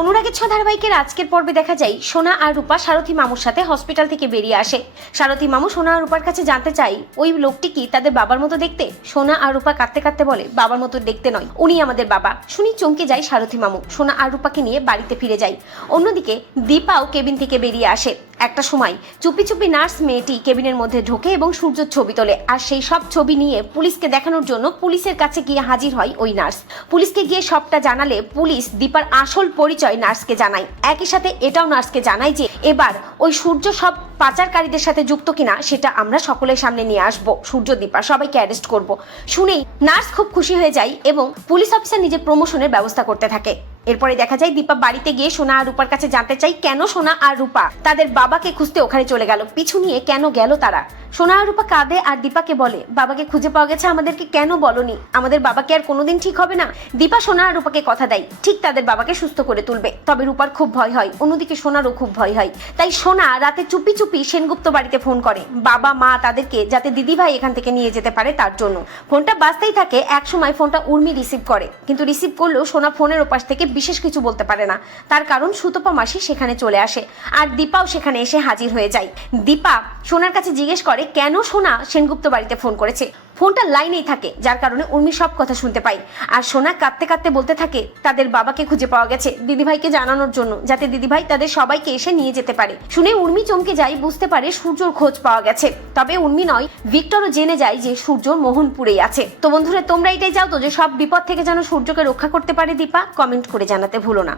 অনুরাগের ছ ধারাবাহিকের আজকের পর্বে দেখা যায়, সোনা আর রূপা সারথী মামুর সাথে হসপিটাল থেকে বেরিয়ে আসে। সারথী মামু সোনা আর রূপার কাছে জানতে চাই ওই লোকটি কি তাদের বাবার মতো দেখতে? সোনা আর রূপা কাঁদতে কাঁদতে বলে, বাবার মতো দেখতে নয়, উনি আমাদের বাবা। শুনি চমকে যায় সারথী মামু, সোনা আর রূপাকে নিয়ে বাড়িতে ফিরে যায়। অন্যদিকে দীপাও কেবিন থেকে বেরিয়ে আসে। একটা সময় চুপি চুপি নার্স মেয়েটি কেবিনের মধ্যে ঢোকে এবং সূর্যর ছবি তোলে। আর সেই সব ছবি নিয়ে পুলিশকে দেখানোর জন্য পুলিশের কাছে গিয়ে হাজির হয় ওই নার্স। পুলিশকে গিয়ে সবটা জানালে পুলিশ দীপার আসল পরিচয় নার্সকে জানায়। একই সাথে এটাও নার্সকে জানায় যে এবার ওই সূর্য সব পাচারকারীদের সাথে যুক্ত কিনা সেটা আমরা সকলের সামনে নিয়ে আসব। সূর্য, দীপা, সবাইকে অ্যারেস্ট করব। শুনেই নার্স খুব খুশি হয়ে যায় এবং পুলিশ অফিসার নিজের প্রমোশনের ব্যবস্থা করতে থাকে। এরপরে দেখা যায় দীপা বাড়িতে গিয়ে সোনা আর রূপার কাছে জানতে চাই, কেন সোনা আর রূপা তাদের বাবাকে খুঁজতে ওখানে চলে গেল? পিছু নিয়ে কেন গেল তারা? সোনা আর রূপা কাঁদে আর দীপাকে বলে, বাবাকে খুঁজে পাওয়া গেছে, আমাদেরকে কেন বলনি? আমাদের বাবাকে আর কোনোদিন ঠিক হবে না? দীপা সোনা আর রূপাকে কথা দেয়, ঠিক তাদের বাবাকে সুস্থ করে তুলবে, তবে রূপার খুব ভয় হয়, অন্যদিকে সোনারও খুব ভয় হয়। তাই সোনা রাতে চুপি চুপি সেনগুপ্ত বাড়িতে ফোন করে, বাবা, মা তাদেরকে যাতে দিদিভাই এখান থেকে নিয়ে যেতে পারে তার জন্য। ফোনটা বাজতেই থাকে এক সময় ফোনটা উর্মি রিসিভ করে, কিন্তু রিসিভ করলেও সোনা ফোনের ওপাশ থেকে বিশেষ কিছু বলতে পারে না। তার কারণ সুতপা মাসি সেখানে চলে আসে আর দীপাও সেখানে এসে হাজির হয়ে যায়। দীপা সোনার কাছে জিজ্ঞেস করে, কেন সোনা? সেনগুপ্ত বাড়িতে ফোন করেছে। ফোনটা লাইনেই থাকে, যার কারণে উর্মি সব কথা শুনতে পাই আর সোনা কাঁদতে কাঁদতে বলতে থাকে, তাদের বাবাকে খুঁজে পাওয়া গেছে দিদিভাইকে জানানোর জন্য, যাতে দিদিভাই তাদের সবাইকে এসে নিয়ে যেতে পারে। শুনে উর্মি চমকে যায়, বুঝতে পারে সূর্যর খোঁজ পাওয়া গেছে। তবে উর্মি নয়, ভিক্টরও জেনে যায় যে সূর্য মোহনপুরেই আছে। তো বন্ধুরা, তোমরা এটাই চাও তো যে সব বিপদ থেকে যেন সূর্যকে রক্ষা করতে পারে দীপা? কমেন্ট করে জানাতে ভুলো না।